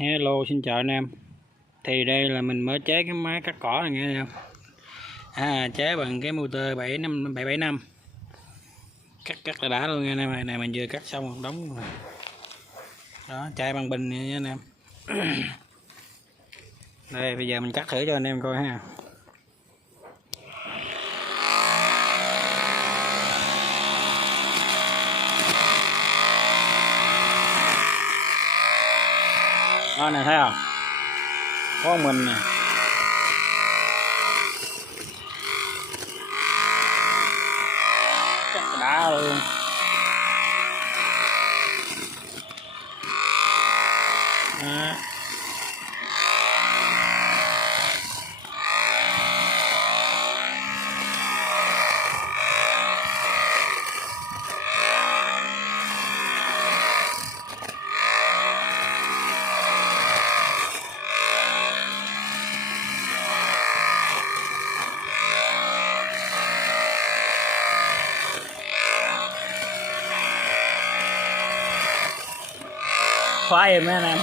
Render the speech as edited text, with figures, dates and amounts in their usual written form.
Hello, xin chào anh em. Thì đây là mình mới chế cái máy cắt cỏ này nghe không? Chế bằng cái motor 775. Cắt là đã luôn nha anh em. Này mình vừa cắt xong một đống rồi. Đó, chai bằng bình nha anh em. Đây bây giờ mình cắt thử cho anh em coi ha. Đó này thấy không? Có mình nè. Chắc đã luôn. Đó. Khoái em mấy anh em.